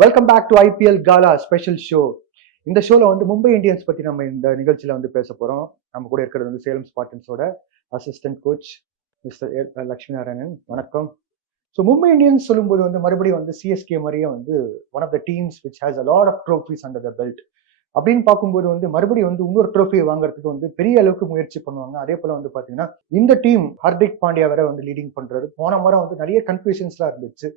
Welcome back to IPL gala special show. இந்த ஷோல வந்து மும்பை இந்தியன்ஸ் பத்தி நம்ம இந்த நிகழ்ச்சியில வந்து பேச போறோம். நம்ம கூட இருக்கிறது வந்து சேலம் ஸ்பார்டன்ஸோட assistant coach mister Lakshmi Narayanan. வணக்கம். ஸோ மும்பை இந்தியன்ஸ் சொல்லும்போது வந்து மறுபடியும் வந்து சிஎஸ்கே மாதிரியே வந்து one of the teams which has a lot of trophies under the belt அப்படின்னு பார்க்கும்போது வந்து மறுபடியும் வந்து இன்னொரு ட்ரோஃபி வாங்குறதுக்கு வந்து பெரிய அளவுக்கு முயற்சி பண்ணுவாங்க. அதே போல வந்து பாத்தீங்கன்னா இந்த டீம் ஹர்திக் பாண்டியா வேற வந்து லீடிங் பண்றாரு. போன முறை வந்து நிறைய கன்ஃபியூஷன்ஸ்லாம் இருந்துச்சு.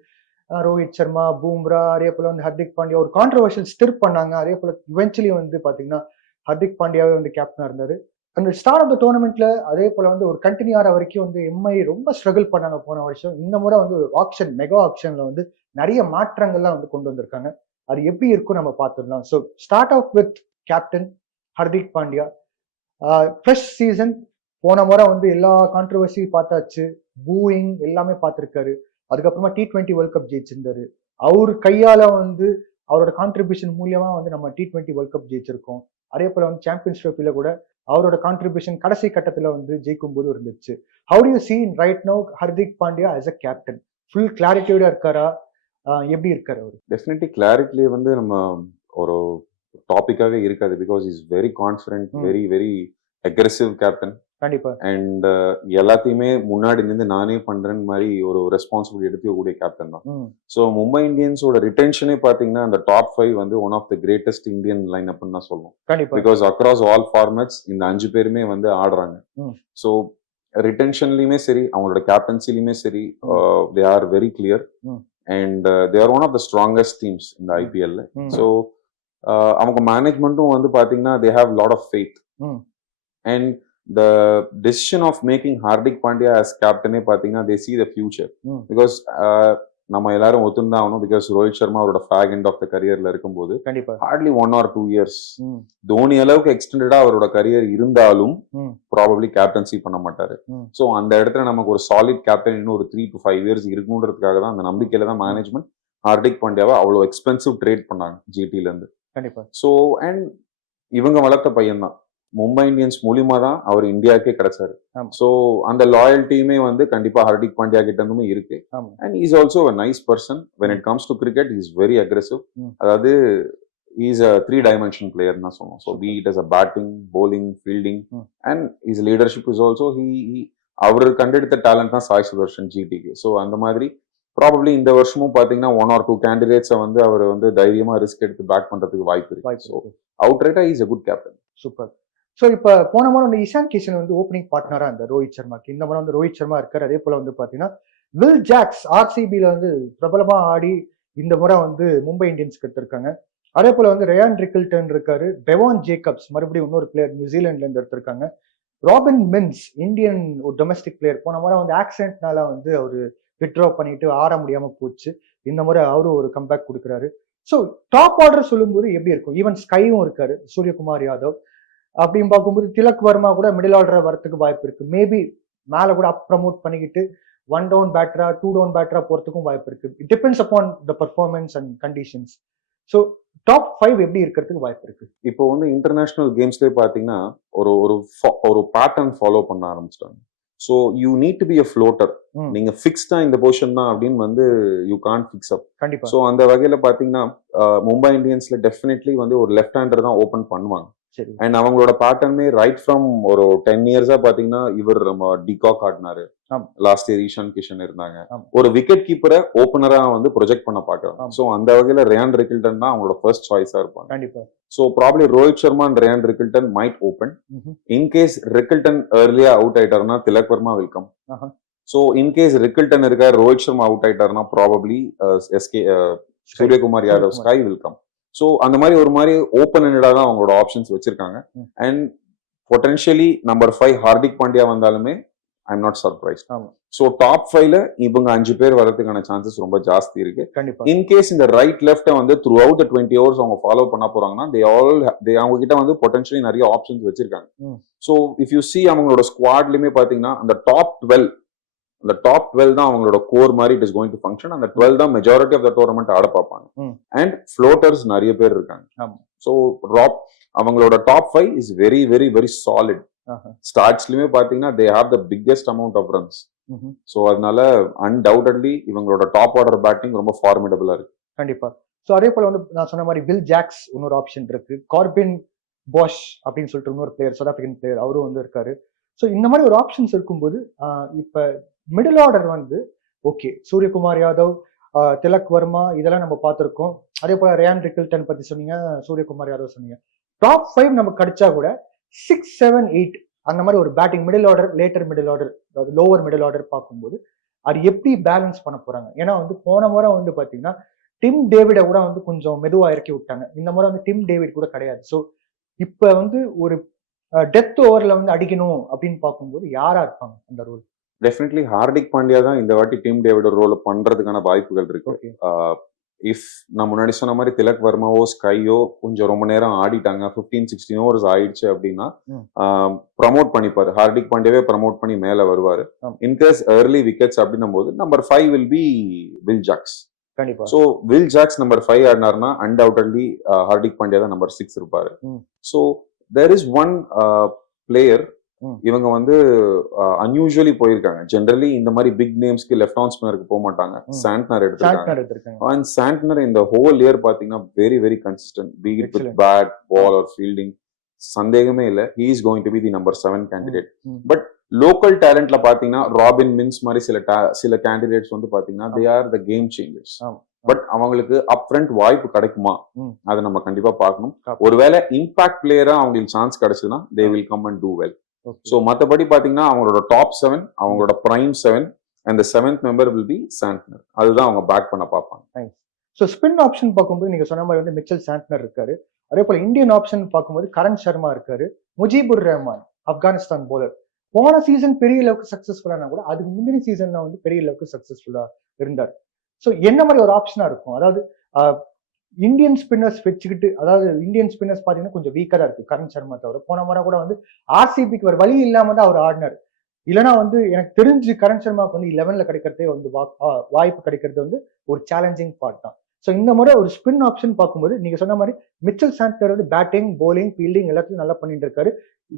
ரோஹித் சர்மா, பூம்ரா, அதே போல வந்து ஹர்திக் பாண்டியா ஒரு கான்ட்ரவர்ஷியல் ஸ்டிர் பண்ணாங்க. அதே போல இவென்ச்சுவலி வந்து பாத்தீங்கன்னா ஹர்திக் பாண்டியாவே வந்து கேப்டனா இருந்தாரு. அந்த ஸ்டார்ட் ஆஃப் த டோர்னமெண்ட்ல அதே போல வந்து ஒரு கண்டினியூ ஆகிற வரைக்கும் வந்து எம்ஐ ரொம்ப ஸ்ட்ரகிள் பண்ணாங்க போன வருஷம். இந்த முறை வந்து ஆப்ஷன் மெகா ஆப்ஷன்ல வந்து நிறைய மாற்றங்கள்லாம் வந்து கொண்டு வந்திருக்காங்க. அது எப்படி இருக்கும் நம்ம பார்த்துடலாம். So start off with captain Hardik Pandya. Fresh season. போன முறை வந்து எல்லா கான்ட்ரவர்சி பார்த்தாச்சு, பூயிங் எல்லாமே பார்த்திருக்காரு. அதுக்கப்புறமா T20 வேர்ல்ட் கப் ஜெயிச்சிருந்தாரு. அவர் கையால வந்து அவரோட கான்ட்ரிபியூஷன் மூலியமா வந்து நம்ம T20 வேர்ல்ட் கப் ஜெயிச்சிருக்கோம். அதே போல வந்து சாம்பியன்ஸ் ட்ரோஃபில கூட அவரோட கான்ட்ரிபியூஷன் கடைசி கட்டத்துல வந்து ஜெயிக்கும் போது இருந்துச்சு. How do you see right now Hardik Pandya as a captain? Full கிளாரிட்டியோட இருக்காரா? எப்படி இருக்காரு அவரு? டெஃபினெட்லி கிளாரிட்டி வந்து நம்ம ஒரு டாபிக்காவே இருக்காது. Because is very confident, very very aggressive captain. கண்டிப்பா. அண்ட் எல்லாத்தையுமே முன்னாடி நின்று நானே பண்றேன்னு மாதிரி ஒரு ரெஸ்பான்சிபிலிட்டி எடுத்துக்கூடிய கேப்டன் தான். ஸோ மும்பை இந்தியன்ஸோட ரிட்டென்ஷனே பார்த்தீங்கன்னா அந்த டாப் 5 வந்து one of the greatest Indian line அப்னு தான் சொல்லுவோம். பிகாஸ் அக்ராஸ் ஆல் ஃபார்மேட்ஸ் இந்த 5 பேருமே வந்து ஆடுறாங்க. ஸோ ரிட்டென்ஷன்லயுமே சரி, அவங்களோட கேப்டன்சிலையுமே சரி, they are very clear. And they are one of the strongest teams in the IPL. So அவங்க மேனேஜ்மெண்ட்டும் வந்து பாத்தீங்கன்னா they have lot of faith. And the decision of making Hardik Pandya as captain பாத்தீங்கன்னா they see the future. Because நம்ம எல்லாரும் ஒத்துந்தான் ஆகணும். Because Rohit Sharma அவரோட fake end of the கரியர்ல இருக்கும்போது Hartley 1 or 2 years Dhoni அளவுக்கு எக்ஸ்டெண்டடா அவரோட கரியர் இருந்தாலும் ப்ராபப்ளி கேப்டன்சி பண்ண மாட்டாரு. ஸோ அந்த இடத்துல நமக்கு ஒரு சாலிட் கேப்டன் இன்னும் ஒரு 3 to 5 years இருக்கணுன்றதுக்காக தான் அந்த நம்பிக்கையில தான் மேனேஜ்மெண்ட் ஹார்திக் பாண்டியாவை அவ்வளோ எக்ஸ்பென்சிவ் ட்ரேட் பண்ணாங்க ஜிடில இருந்து. ஸோ அண்ட் இவங்க வளர்த்த பையன் தான் மும்பை இந்தியன்ஸ் மூலியமா தான் அவர் இந்தியாவுக்கே கிடைச்சாரு. ஸோ அந்த லாயல்ட்டியுமே வந்து கண்டிப்பா ஹர்திக் பாண்டியா கிட்ட இருந்துமே இருக்கு. And is also a nice person. When it comes to cricket is very aggressive. அதாவது இஸ் அ 3-dimension பிளேயர் தான் சொல்லுவோம். So be it as a batting, bowling, fielding and is leadership is also அவர் கண்டெடுத்த talent தான் Sai Sudarshan ஜிடிக்கு. So அந்த மாதிரி probably இந்த வருஷமும் பாத்தீங்கன்னா 1 or 2 கேண்டிடேட்ஸை வந்து அவர் வந்து தைரியமா ரிஸ்க் எடுத்து பேக் பண்றதுக்கு வாய்ப்பு இருக்கு. ஸோ அவுட் ரைட்டா is a good captain. Super. So இப்போ போன முறை வந்து இஷான் கிஷன் வந்து ஓப்பனிங் பார்ட்னரா இந்த ரோஹித் சர்மாக்கு. இந்த முறை வந்து ரோஹித் சர்மா இருக்காரு. அதே போல வந்து பாத்தீங்கன்னா வில் ஜாக்ஸ் ஆர்சிபில வந்து பிரபலமா ஆடி இந்த முறை வந்து மும்பை இந்தியன்ஸ்க்கு எடுத்திருக்காங்க. அதே போல வந்து ரயான் ரிக்கில்டன் இருக்காரு. டெவான் ஜேக்கப்ஸ் மறுபடியும் இன்னொரு பிளேயர் நியூசிலாந்துல இருந்து எடுத்திருக்காங்க. ராபின் மின்ஸ் இந்தியன் ஒரு டொமஸ்டிக் பிளேயர். போன முறை வந்து ஆக்சிடென்ட்னால வந்து அவரு வித்ட்ரா பண்ணிட்டு ஆட முடியாம போச்சு. இந்த முறை அவரும் ஒரு கம்பேக் கொடுக்குறாரு. ஸோ டாப் ஆர்டர் சொல்லும்போது எப்படி இருக்கும்? ஈவன் ஸ்கையும் இருக்காரு, சூரியகுமார் யாதவ். அப்படின்னு பார்க்கும்போது திலக் வர்மா கூட மிடில் ஆர்டர் வரத்துக்கு வாய்ப்பு இருக்கு. மேபி மேல கூட அப் ப்ரமோட் பண்ணிக்கிட்டு 1 down பேட்டரா 2 down பேட்டரா போறதுக்கும் வாய்ப்பு இருக்கு. It depends upon the performance and conditions. So top 5 எப்படி இருக்கிறதுக்கு வாய்ப்பு இருக்கு? இப்போ வந்து இன்டர்நேஷனல் கேம்ஸ்லேயே பார்த்தீங்கன்னா ஒரு ஒரு பேட்டர்ன் ஃபாலோ பண்ண ஆரம்பிச்சிட்டாங்க. So you need to be a floater. நீங்க ஃபிக்ஸ்டா இந்த பொசிஷன் தான் அப்படின்னு வந்து you can't fix up. So அந்த வகையில பாத்தீங்கன்னா மும்பை இந்தியன்ஸ்ல டெஃபினெட்லி வந்து ஒரு லெஃப்ட் ஹேண்டர் தான் ஓபன் பண்ணுவாங்க. அண்ட் அவங்களோட பேட்டர்னே ரைட் ஃப்ரம் ஒரு 10 years பாத்தீங்கன்னா இவர் நம்ம டிகாக் ஆடினாரு. லாஸ்ட் இயர் ஈஷான் கிஷன் இருந்தாங்க. ஒரு விக்கெட் கீப்பரை ஓபனரா வந்து ப்ரொஜெக்ட் பண்ண பாக்குறாங்க. ஸோ அந்த வகையில ரயான் ரிக்கில்டன் தான் அவங்களோட ஃபர்ஸ்ட் சாய்ஸா இருப்பாங்க. So probably Rohit Sharma and Ryan Rickelton might open. In case Rickelton ஏர்லியா அவுட் ஆயிட்டாருன்னா Tilak Varma welcome. So in case Rickelton இருக்க ரோஹித் சர்மா அவுட் ஆயிட்டாருன்னா probably Suryakumar Yadav SKY welcome. So அந்த மாதிரி ஒரு மாதிரி ஓப்பன் ஹெண்டடா தான் அவங்களோட ஆப்ஷன்ஸ் வச்சிருக்காங்க. And potentially number 5 Hardik Pandya வந்தாலுமே I am not surprise. So top 5ல இவங்க 5 பேர் வரதுக்கான சான்சஸ் ரொம்ப ஜாஸ்தி இருக்கு. இன்கேஸ் இந்த ரைட் லெஃப்ட் வந்து த்ரூ அவுட் 20 hours அவங்க ஃபாலோ பண்ண போறாங்கன்னா அவங்க கிட்ட வந்து பொட்டன்ஷியலி நிறைய ஆப்ஷன்ஸ் வச்சிருக்காங்க. ஸோ இஃப் யூ சி அவங்களோட ஸ்குவாட்லயுமே பாத்தீங்கன்னா அந்த டாப் 12 தான் அவங்களோட கோர் மாதிரி it is going to function. அந்த 12 தான் மெஜாரிட்டி ஆஃப் த டோர்னமெண்ட் ஆட பார்ப்பாங்க. அண்ட் ஃப்ளோட்டர்ஸ் நிறைய பேர் இருக்காங்க. ஸோ அவங்களோட top 5 is very very very solid. ஸ்டார்ட்ஸ்லயுமே பாத்தீங்கன்னா they have the biggest amount of runs. So அதனால அன்டவுட்டட்லி இவங்களோட டாப் ஆர்டர் பேட்டிங் ரொம்ப ஃபார்மிடபிளா இருக்கு. கண்டிப்பா. ஸோ அதே போல வந்து நான் சொன்ன மாதிரி வில் ஜாக்ஸ் இன்னொரு ஆப்ஷன் இருக்கு, கார்பின் பாஷ் அப்படின்னு சொல்லிட்டு இன்னொரு பிளேயர், சவுத் ஆப்பிரிக்கன் பிளேயர், அவரும் வந்து இருக்காரு. ஸோ இந்த மாதிரி ஒரு ஆப்ஷன்ஸ் இருக்கும்போது இப்ப மிடில் ஆர்டர் வந்து ஓகே, சூரியகுமார் யாதவ், திலக் வர்மா இதெல்லாம் நம்ம பார்த்திருக்கோம். அதே போல ரயான் ரிக்கில்டன் பத்தி சொன்னீங்க, சூரியகுமார் யாதவ் சொன்னீங்க. டாப் 5 நமக்கு கிடைச்சா கூட 6, 7, 8 அந்த மாதிரி ஒரு batting middle order, later middle order, அதாவது லோவர் மிடில் ஆர்டர் பார்க்கும்போது அது எப்படி பேலன்ஸ் பண்ண போறாங்க? ஏன்னா வந்து போன முறை வந்து பாத்தீங்கன்னா டிம் டேவிட கூட வந்து கொஞ்சம் மெதுவா இறக்கி விட்டாங்க. இந்த முறை வந்து டிம் டேவிட் கூட கிடையாது. ஸோ இப்ப வந்து ஒரு டெத் ஓவர்ல வந்து அடிக்கணும் அப்படின்னு பார்க்கும்போது யாரா இருப்பாங்க அந்த ரோல்? டெஃபினெட்லி ஹார்திக் பாண்டியா தான் இந்த வாட்டி டீம் டேவிட் ரோல் பண்றதுக்கான வாய்ப்புகள் இருக்கு. இஃப் நான் முன்னாடி சொன்ன மாதிரி திலக் வர்மாவோ ஸ்கையோ கொஞ்சம் ரொம்ப நேரம் ஆடிட்டாங்க, 15-16 ஓவர்ஸ் ஆயிடுச்சு அப்படின்னா ப்ரமோட் பண்ணிப்பாரு. ஹார்திக் பாண்டியாவே ப்ரமோட் பண்ணி மேல வருவாரு. இன்கேஸ் ஏர்லி விக்கெட்ஸ் அப்படின்னும் போது number 5 will be Will Jacks. கண்டிப்பா. ஸோ வில் ஜாக்ஸ் நம்பர் 5 ஆடினார்னா அன்டவுட்லி ஹார்திக் பாண்டியா தான் நம்பர் 6 இருப்பாரு. So there is one player, இவங்க வந்து அன்யூஷுவலி போயிருக்காங்க. ஜெனரலி இந்த மாதிரி பிக் நேம்ஸ்க்கு லெஃப்ட் ஆன் ஸ்பின்னருக்கு போக மாட்டாங்க. சாண்ட்னர் எடுத்திருக்காங்க. அண்ட் சாண்ட்னர் இந்த ஹோல் இயர் பாத்தீங்கன்னா very very consistent, be it with bat, ball or fielding, சந்தேகமே இல்ல. He is going to be the number 7 candidate. But local டேலண்ட்ல பாத்தீங்கன்னா ராபின் மின்ஸ் மாதிரி சில கேண்டிடேட்ஸ் வந்து பாத்தீங்கன்னா they are the game changers. But அவங்களுக்கு அப் ஃப்ரண்ட் வாய்ப்பு கிடைக்குமா, அதை நம்ம கண்டிப்பா பார்க்கணும். ஒருவேளை இம்பாக்ட் பிளேயரா அவங்களுக்கு சான்ஸ் கிடைச்சதுன்னா they will come and do well. So மத்தபடி பாத்தீங்கன்னா அவங்களோட டாப் 7, அவங்களோட prime 7 and the 7th member will be Santner. அதுதான் அவங்க பேக் பண்ண பார்ப்பாங்க. சோ ஸ்பின் ஆப்ஷன் பார்க்கும்போது நீங்க சொன்ன மாதிரி வந்து மிச்சல் சாண்ட்னர் இருக்காரு. அதே போல இந்தியன் ஆப்ஷன் பார்க்கும்போது கரண் சர்மா இருக்காரு, முஜிபுர் ரஹ்மான் ஆப்கானிஸ்தான் போலர். போன சீசன் பெரிய அளவுக்கு சக்சஸ்ஃபுல்லானா கூட அதுக்கு முந்தின சீசன்ல வந்து பெரிய அளவுக்கு சக்சஸ்ஃபுல்லா இருந்தார். சோ என்ன மாதிரி ஒரு ஆப்ஷனா இருக்கும்? அதாவது இந்தியன் ஸ்பின்னர்ஸ் வச்சுக்கிட்டு, அதாவது இந்தியன் ஸ்பின்னர்ஸ் பாத்தீங்கன்னா கொஞ்சம் வீக்கரா இருக்கு கரண் சர்மா தவிர. போன முறை கூட வந்து ஆர்சிபிக்கு வழி இல்லாம தான் அவர் ஆடினார். இல்லைன்னா வந்து எனக்கு தெரிஞ்சு கரண் சர்மாவுக்கு வந்து 11ல கிடைக்கிறதே வந்து வாய்ப்பு கிடைக்கிறது வந்து ஒரு சேலஞ்சிங் பார்ட் தான். ஸோ இந்த முறை ஒரு ஸ்பின் ஆப்ஷன் பார்க்கும்போது நீங்க சொன்ன மாதிரி மிச்சல் சாண்ட்னர் வந்து பேட்டிங், போலிங், ஃபீல்டிங் எல்லாத்தையும் நல்லா பண்ணிட்டு இருக்காரு.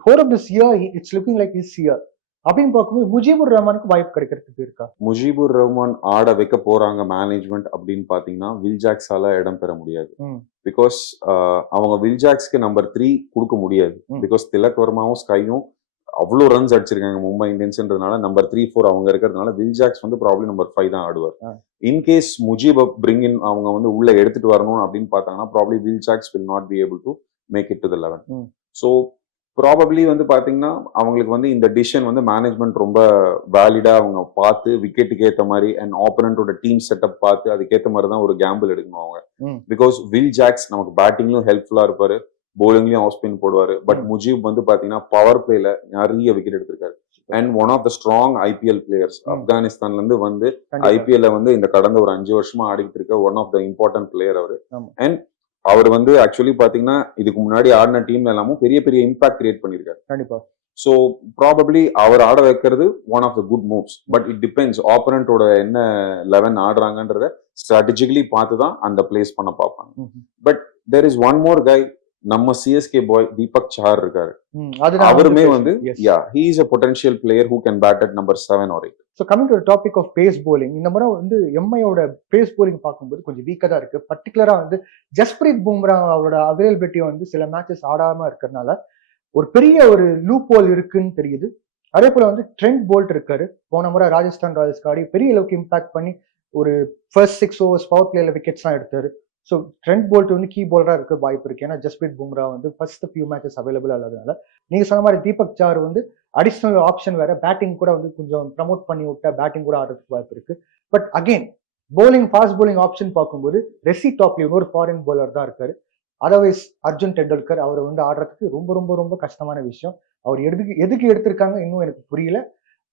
Whole of this year it's looking like this year அப்படின்னு பார்க்கும்போது முஜிபுர் ரஹ்மானுக்கு வாய்ப்பு கிடைக்கிறதுக்கு இருக்கா? முஜிபுர் ரஹ்மான் ஆட வைக்க போறாங்க மேனேஜ்மெண்ட் அப்படின்னு பாத்தீங்கன்னா வில் ஜாக்ஸால இடம் பெற முடியாது. பிகாஸ் அவங்க வில் ஜாக்ஸ்க்கு நம்பர் 3 கொடுக்க முடியாது. பிகாஸ் திலக் வர்மாவும் ஸ்கையும் அவ்வளோ ரன்ஸ் அடிச்சிருக்காங்க மும்பை இந்தியன்ஸ்ன்றதுனால நம்பர் 3, 4 அவங்க இருக்கிறதுனால வில் ஜாக்ஸ் வந்து ப்ராப்ளம் நம்பர் 5 தான் ஆடுவார். இன்கேஸ் முஜிப் பிரிங் இன் அவங்க வந்து உள்ள எடுத்துட்டு வரணும் அப்படின்னு பார்த்தாங்கன்னா probably will Jacks will not be able to make it to the 11. So probably வந்து பாத்தீங்கன்னா அவங்களுக்கு வந்து இந்த டிசிஷன் வந்து மேனேஜ்மெண்ட் ரொம்ப வேலிடா அவங்க பார்த்து விக்கெட்டுக்கு ஏற்ற மாதிரி அண்ட் ஆப்போனண்டோட டீம் செட்டப் பார்த்து அதுக்கேற்ற மாதிரி தான் ஒரு கேம்பிள் எடுக்கணும் அவங்க. பிகாஸ் வில் ஜாக்ஸ் நமக்கு பேட்டிங்லயும் ஹெல்ப்ஃபுல்லா இருப்பாரு, போலிங்லயும் ஆஃப் ஸ்பின் போடுவாரு. பட் முஜிப் வந்து பாத்தீங்கன்னா பவர் பிளேல நிறைய விக்கெட் எடுத்திருக்காரு and one of the strong IPL players. ஆப்கானிஸ்தான்ல இருந்து வந்து ஐபிஎல்ல வந்து இந்த கடந்த ஒரு 5 வருஷமா ஆடிட்டு இருக்க one of the important player அவரு. அண்ட் அவர் வந்து ஆக்சுவலி பாத்தீங்கன்னா இதுக்கு முன்னாடி ஆடின டீம்ல எல்லாமும் பெரிய பெரிய இம்பாக்ட் கிரியேட் பண்ணிருக்காரு. கண்டிப்பா. சோ ப்ராபப்ளி அவர் ஆட வைக்கிறது one of the good moves. But it depends ஆப்போனண்டோட என்ன 11 ஆடுறாங்கன்றத ஸ்ட்ராட்டஜிக்கலி பார்த்து தான் அந்த பிளேஸ் பண்ண பார்ப்பாங்க. But there is one more guy, நம்ம சிஎஸ்கே பாய் தீபக் சஹார் இருக்காரு. அவருமே வந்து he is a potential player who can bat at number 7 or 8. So coming to the topic of pace bowling, இந்த முறை வந்து எம்ஐயோட பேஸ் bowling பார்க்கும்போது கொஞ்சம் வீக்கா தான் இருக்கு. பர்டிகுலரா வந்து ஜஸ்பிரீத் பும்ரா அவரோட அவைலபிலிட்டி வந்து சில மேட்சஸ் ஆடாம இருக்கிறதுனால ஒரு பெரிய ஒரு லூப் ஹோல் இருக்குன்னு தெரியுது. அதே போல வந்து ட்ரெண்ட் போல்ட் இருக்காரு. போன முறை ராஜஸ்தான் ராயல்ஸ்க்கு ஆடி பெரிய அளவுக்கு இம்பாக்ட் பண்ணி ஒரு ஃபர்ஸ்ட் 6 ஓவர்ஸ் பவர் பிளேல விக்கெட்ஸ் தான் எடுத்தாரு. ஸோ ட்ரெண்ட் போல்ட் வந்து கீ போலரா இருக்க வாய்ப்பு இருக்கு. ஏன்னா ஜஸ்பிரீத் பும்ரா வந்து ஃபர்ஸ்ட் ஃபியூ மேட்சஸ் அவைலபிள் இல்லாதனால. நீங்க சொன்ன மாதிரி தீபக் சஹார் வந்து அடிஷனல் ஆப்ஷன் வேற, பேட்டிங் கூட வந்து கொஞ்சம் ப்ரமோட் பண்ணி விட்டா பேட்டிங் கூட ஆடுறதுக்கு வாய்ப்பு இருக்கு. But again bowling, fast bowling option பார்க்கும்போது ரெசி டாப்லி ஒரு ஃபாரின் போலர் தான் இருக்காரு. அதர்வைஸ் அர்ஜுன் டெண்டுல்கர் அவர் வந்து ஆடுறதுக்கு ரொம்ப ரொம்ப ரொம்ப கஷ்டமான விஷயம். அவர் எதுக்கு எடுத்திருக்காங்க இன்னும் எனக்கு புரியல.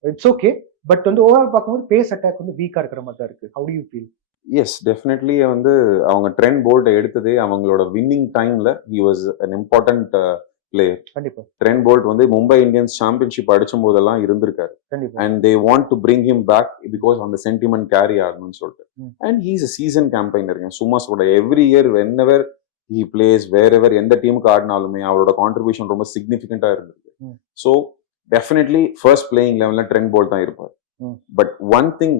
It's okay. பட் வந்து ஓவரால் பார்க்கும்போது பேஸ் அட்டாக் வந்து வீக்கா இருக்கிற மாதிரி தான் இருக்கு. How do you feel? Yes, definitely வந்து அவங்க ட்ரெண்ட் போல்ட்டை எடுத்ததே அவங்களோட வின்னிங் டைம்ல he was an important player. கண்டிப்பா. ட்ரெண்ட் போல்ட் வந்து மும்பை இந்தியன்ஸ் சாம்பியன்ஷிப் அடிச்சும் போதெல்லாம் இருந்திருக்காரு. And they want to bring him back because அந்த சென்டிமெண்ட் கேரி ஆகணும்னு சொல்லிட்டு. And he is a season campaigner. சும்மா சொல்ற every year whenever he plays wherever எந்த டீமுக்கு ஆடினாலுமே அவரோட கான்ட்ரிபியூஷன் ரொம்ப சிக்னிஃபிகண்டா இருந்திருக்கு. ஸோ டெஃபினெட்லி ஃபர்ஸ்ட் பிளேயிங் லெவல்ல ட்ரெண்ட் போல்ட் தான் இருப்பார். But one thing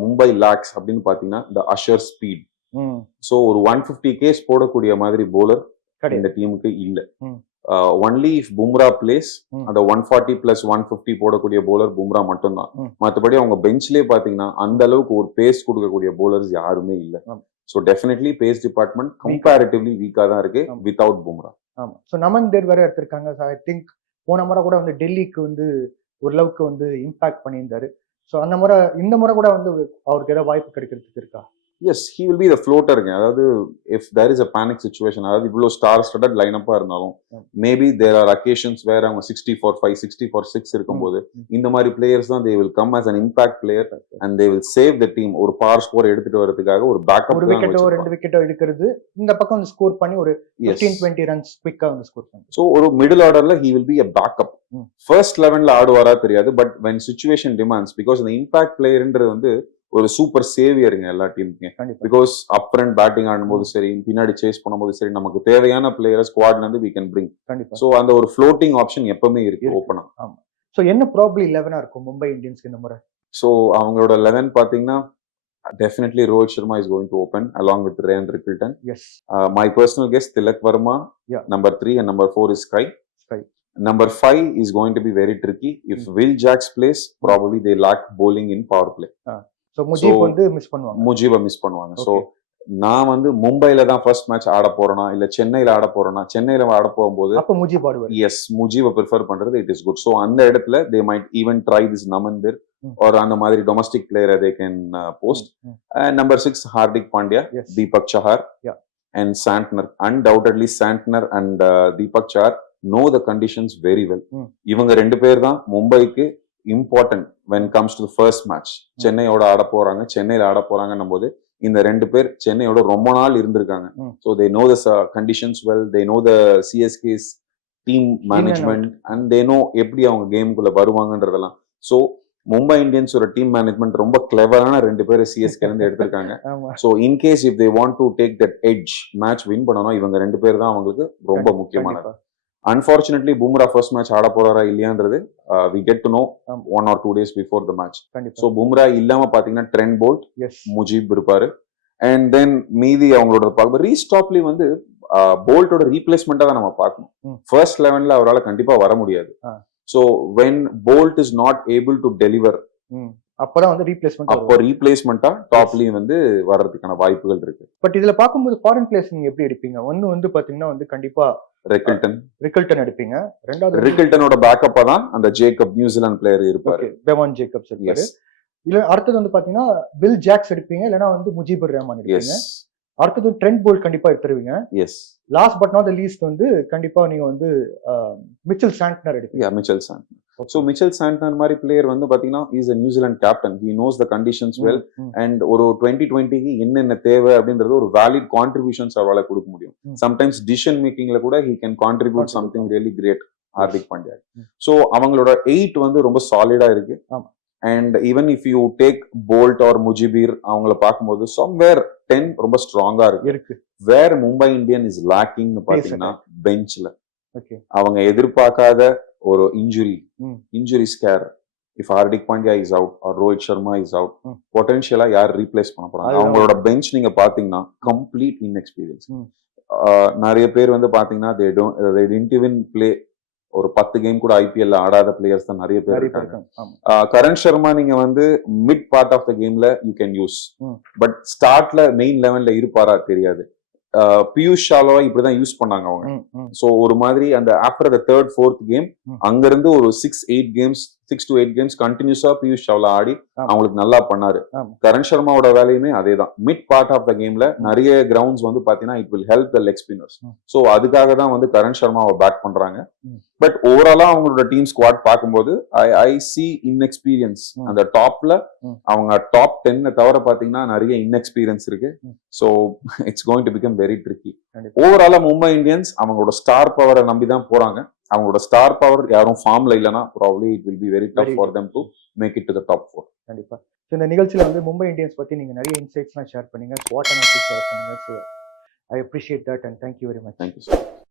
Mumbai lacks அப்படின்னு பாத்தீங்கன்னா the usher speed. ஸோ ஒரு 150 கேஸ் போடக்கூடிய மாதிரி போலர் இந்த டீமுக்கு இல்ல. ஒன்லி இஃப் பும்ரா பிளேஸ் அந்த 140 பிளஸ் 150 போடக்கூடிய போலர் பும்ரா மட்டும்தான். மற்றபடி அவங்க பெஞ்ச்லயே பாத்தீங்கன்னா அந்த அளவுக்கு ஒரு பேஸ் கொடுக்கக்கூடிய போலர்ஸ் யாருமே இல்ல. So definitely pace department comparatively வீக்கா தான் இருக்கு வித்வுட் பும்ரா. ஆமா. ஸோ நமன் தேர் வேற எடுத்திருக்காங்க. ஐ திங்க் போன முறை கூட வந்து டெல்லிக்கு வந்து ஓரளவுக்கு வந்து இம்பாக்ட் பண்ணியிருந்தாரு. ஸோ அந்த முறை இந்த முறை கூட வந்து அவருக்கு ஏதாவது வாய்ப்பு கிடைக்கிறதுக்கு இருக்கா? Yes, he will be the ஃப்ளோட்டருங்க. அதாவது if there is a panic situation, அதாவது இவ்வளோ ஸ்டார் ஸ்டடட் லைனப்பா இருந்தாலும் மேபி தேர் ஆர் அக்கேஷன்ஸ் வேற அவங்க 60-for-5 60-for-6 இருக்கும்போது இந்த மாதிரி பிளேயர்ஸ் தான் தே will come as an impact player and they will save the team. ஒரு பவர் ஸ்கோர் எடுத்துட்டு வரதுக்காக ஒரு பேக்கப், ஒரு விக்கெட்டோ 2 விக்கெட்டோ எடுக்கிறது, இந்த பக்கம் வந்து ஸ்கோர் பண்ணி ஒரு 15-20 ரன்ஸ் குயிக்கா வந்து ஸ்கோர் பண்ணி. ஸோ ஒரு மிடில் ஆர்டர்ல he will be a backup. First 11ல ஆடுவாரா தெரியாது, but when situation demands, because the impact playerன்றது வந்து ஒரு சூப்பர் சேவியருங்க எல்லா டீமுக்கும். பிகாஸ் அப் ஃப்ரண்ட் பேட்டிங் ஆடும்போது சரி, பின்னாடி சேஸ் பண்ணும்போது சரி, நமக்கு தேவையான பிளேயரை ஸ்குவாட்ல இருந்து we can bring. சோ அந்த ஒரு ஃப்ளோட்டிங் ஆப்ஷன் எப்பவுமே இருக்கு ஓபனா. ஆமா. சோ என்ன ப்ராபபிலி 11 இருக்கும் மும்பை இந்தியன்ஸ்க்கு இந்த முறை? சோ அவங்களோட 11 பாத்தீங்கன்னா definitely Rohit Sharma is going to open along with Ryan Rickelton. Yes. My personal guess Tilak Varma, number 3 and number 4 is Sky. Number 5 is going to be very tricky. If Will Jacks plays, probably they lack bowling in power play. So Mujeeb வந்து miss பண்ணுவாங்க. முஜீபை miss பண்ணுவாங்க. So நான் வந்து மும்பைல தான் first match ஆட போறேனா இல்ல சென்னையில ஆட போறேனா, சென்னையில ஆட போகும்போது அப்ப முஜீப் ஆடுவார். எஸ், முஜீபை ப்ரிஃபர் பண்றது இட் இஸ் குட். சோ அந்த இடத்துல they might even try this நமந்தர் or அந்த மாதிரி domestic player they can post. Number 6 Hardik Pandya, Deepak Chahar and Santner. Undoubtedly Santner and Deepak Chahar know the conditions very well. இவங்க ரெண்டு பேர் தான் மும்பைக்கு important when comes to the first match. சென்னையோட ஆட போறாங்க, சென்னையில ஆட போறாங்கன்னும் போது இந்த ரெண்டு பேர் சென்னையோட ரொம்ப நாள் இருந்திருக்காங்க. So they know the conditions well, they know the CSK's team management and they know எப்படி அவங்க கேமுக்குள்ள வருவாங்கன்றதெல்லாம். So மும்பை இந்தியன்ஸோட டீம் மேனேஜ்மெண்ட் ரொம்ப கிளவரான ரெண்டு பேர் சிஎஸ்கே இருந்து எடுத்திருக்காங்க. So in case if they want to take that edge match win பண்ணணும், இவங்க ரெண்டு பேர் தான் அவங்களுக்கு ரொம்ப முக்கியமானது. அன்பார்ச்சுனேட்லி பும்ரா ஃபர்ஸ்ட் மேட்ச் ஆட போறாரா இல்லையான்றது we get to know 1 or 2 days before the match. So Bumrah இல்லாம பாத்தீங்கன்னா ட்ரெண்ட் போல்ட், முஜீப் இருப்பாரு. அண்ட் தென் மீதி அவங்களோட பார்க்க ரீஸ்டாப்லி வந்து போல்ட்டோட ரீப்ளேஸ்மெண்டா தான் நம்ம பார்க்கணும். ஃபர்ஸ்ட் 11ல அவரால் கண்டிப்பா வர முடியாது. So when Bolt is not able to deliver, அப்பதான் வந்து ரீப்ளேஸ்மெண்ட், அப்போ ரீப்ளேஸ்மெண்டா டாப்லயும் வந்து வர்றதுக்கான வாய்ப்புகள் இருக்கு. பட் இதுல பாக்கும்போது ஃபாரின் பிளேயர்ஸ் நீங்க எப்படி எடுப்பீங்க? ஒன்னு வந்து பாத்தீங்கன்னா வந்து கண்டிப்பா ரிக்கல்டன் எடுப்பீங்க. ரெண்டாவது ரிக்கல்டனோட பேக்கப்பா தான் அந்த ஜேக்கப் நியூசிலாந்து பிளேயர் இருப்பாரு, பெவான் ஜேக்கப்ஸ் இருப்பாரு. இல்ல அடுத்தது வந்து பாத்தீங்கன்னா வில் ஜாக்ஸ் எடுப்பீங்க, இல்லனா வந்து முஜீபுர் ரஹ்மான் எடுப்பீங்க. அடுத்தது ட்ரெண்ட் போல்ட் கண்டிப்பா எடுத்துருவீங்க. Yes. Last but not the least வந்து கண்டிப்பா நீங்க வந்து மிச்சல் சாண்ட்னர் எடுப்பீங்க. Mitchell Santner. So Mitchell Santner மாதிரி பிளேயர் வந்து பாத்தீங்கன்னா is a New Zealand captain. he knows the conditions well and ஒரு 2020க்கு என்னென்ன தேவை அப்படின்றது ஒரு வேலிட் கான்ட்ரிபியூஷன்ஸ் அவரால கொடுக்க முடியும். சம்டைம்ஸ் டிசிஷன் மேக்கிங்ல கூட he can contribute something really great. Hardik Pandya. So அவங்களோட 8 வந்து ரொம்ப சாலிடா இருக்கு. And even if you take Bolt or Mujibir, அவங்கள பார்க்கும்போது somewhere 10 ரொம்ப ஸ்ட்ராங்கா இருக்கு. Where Mumbai Indian is lacking பாத்தீங்கன்னா பெஞ்ச்ல அவங்க எதிர்பார்க்காத ஒரு injury scare. If Hardik Pandya is out or Rohit Sharma is out, potentially யார் ரீப்ளேஸ் பண்ண போறாங்க? அவங்களோட பெஞ்ச் நீங்க பாத்தீங்கன்னா கம்ப்ளீட் இன்எக்ஸ்பீரியன்ஸ். நிறைய பேர் வந்து பாத்தீங்கன்னா they didn't even play. ஒரு 10 கேம் கூட ஐபிஎல்ல ஆடாத பிளேயர்ஸ் தான் நிறைய பேர் இருக்காங்க. கரண் சர்மா நீங்க வந்து மிட் பார்ட் ஆஃப் த கேம்ல யூ கேன் யூஸ், பட் ஸ்டார்ட்ல மெயின் லெவல்ல இருப்பாரா தெரியாது. பியூஷ் ஷாலோவா இப்படிதான் யூஸ் பண்ணாங்க அவங்க. சோ ஒரு மாதிரி அந்த after the 3rd 4th game அங்க இருந்து ஒரு 6 to 8 கேம்ஸ் கண்டினியூஸா பியூஷ் சாவ்லா ஆடி அவங்களுக்கு நல்லா பண்ணாரு. கரண் சர்மாவோட வேலையுமே அதேதான். மிட் பார்ட் ஆஃப் த கேம்ல நிறைய கிரவுண்ட்ஸ் வந்து பாத்தீங்கன்னா it will help the leg spinners. So அதுக்காக தான் வந்து கரண் சர்மாவை பேக் பண்றாங்க. பட் ஓவராலா அவங்களோட டீம் ஸ்குவாட் பார்க்கும்போது ஐ சி இன்எக்ஸ்பீரியன்ஸ். அந்த டாப்ல அவங்க டாப் 10 தவிர பாத்தீங்கன்னா நிறைய இன்எக்ஸ்பீரியன்ஸ் இருக்கு. So it's going to become very tricky. ஓவராலா மும்பை இந்தியன்ஸ் அவங்களோட ஸ்டார் பவரை நம்பி தான் போறாங்க. அவங்களோட ஸ்டார் பவர் யாரும் ஃபார்ம்ல இல்லனா probably it will be very tough for them to make it to the top 4. கண்டிப்பா. சோ இந்த நிகழ்ச்சியில வந்து மும்பை இந்தியன்ஸ் பத்தி நீங்க நிறைய இன்சைட்ஸ்லாம் ஷேர் பண்ணீங்க, ஸ்வாட் அனாலிசிஸ் பண்ணீங்க. So I appreciate that and thank you very much. Thank you so much.